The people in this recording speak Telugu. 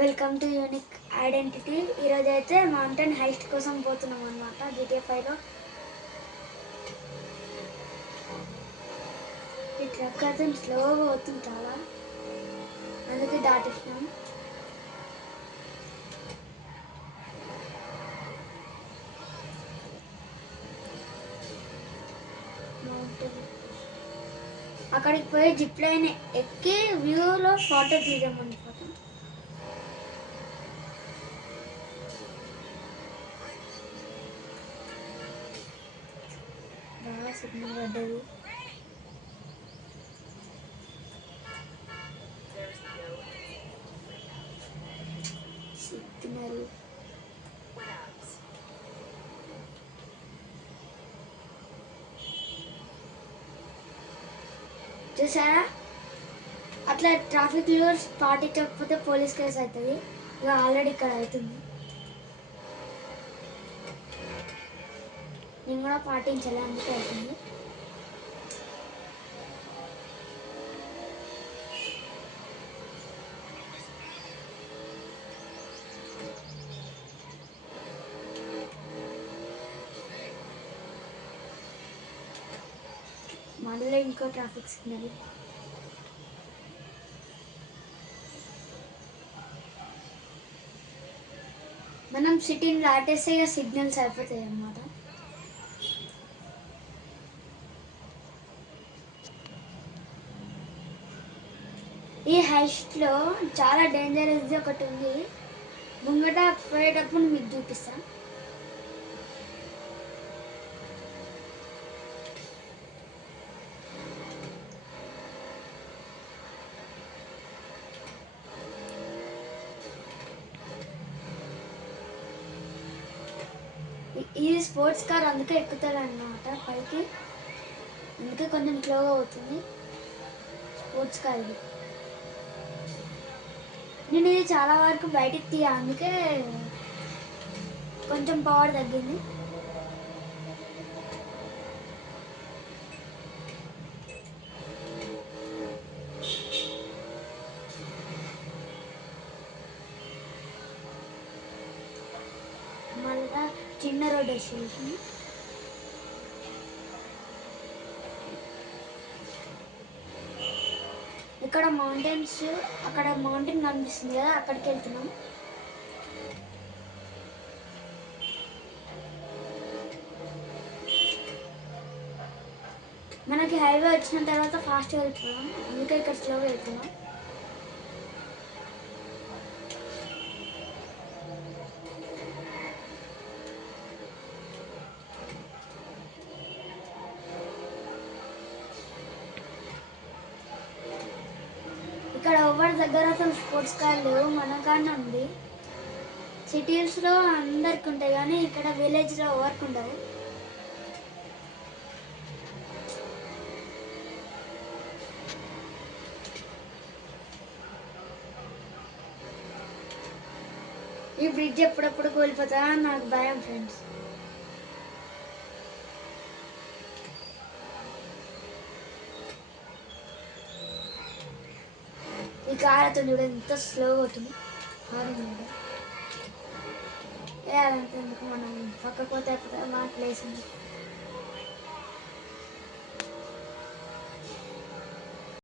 Welcome to unique identity. ఈరోజు అయితే మౌంటైన్ హైస్ట్ కోసం పోతున్నాం అనమాట. GTA 5లో ఈ ట్రక్ అయితే స్లోగా పోతుంది చాలా, అందుకే దాటిస్తున్నాం. మౌంటైన్ అక్కడికి పోయి జిప్ లైన్ ఎక్కి వ్యూలో ఫోటో తీద్దామన్నమాట. బాగా సిగ్నల్ పడ్డది. సిగ్నల్ చూసారా, అట్లా ట్రాఫిక్ రూల్స్ పాటించకపోతే పోలీస్ కేసు అవుతుంది. ఇక ఆల్రెడీ ఇక్కడ అవుతుంది. నేను కూడా పాటించాలి, అందుకే అవుతుంది. మళ్ళీ ఇంకో ట్రాఫిక్ సిగ్నల్. మనం సిటీని దాటేస్తే ఇక సిగ్నల్స్ అయిపోతాయి అన్నమాట. ఈ హైస్ట్లో చాలా డేంజరస్ది ఒకటి ఉంది. ముంగట పోయేటప్పుడు మీకు చూపిస్తా. ఇది స్పోర్ట్స్ కార్, అందుకే ఎక్కుతాడు అన్నమాట పైకి, అందుకే కొంచెం స్లోగా అవుతుంది. స్పోర్ట్స్ కార్ ఇది. నేను ఇది చాలా వరకు బయటికి తీయ, అందుకే కొంచెం పవర్ తగ్గింది. మళ్ళా చిన్న రోడ్ వచ్చేసి ఇక్కడ మౌంటైన్స్, అక్కడ మౌంటైన్ కనిపిస్తుంది కదా, అక్కడికి వెళ్తున్నాం. మనకి హైవే వచ్చిన తర్వాత ఫాస్ట్గా వెళ్తున్నాం, అందుకే ఇక్కడ స్లోగా వెళ్తున్నాం. ఇక్కడ ఎవరి దగ్గర అసలు స్పోర్ట్స్ కార్ లేవు, మన కాడనే ఉంది. సిటీస్లో అందరికి ఉంటాయి కానీ ఇక్కడ విలేజ్లో ఎవరికి ఉండవు. ఈ బ్రిడ్జ్ ఎప్పుడెప్పుడు కూలిపోతా నాకు భయం ఫ్రెండ్స్. ఈ కార్ అవుతుంది చూడ, ఎంత స్లో అవుతుంది. ఏ అదంతా ఎందుకు, మనం పక్కకు పోతే అయిపోతుంది, బాగా ప్లేస్ ఉంది.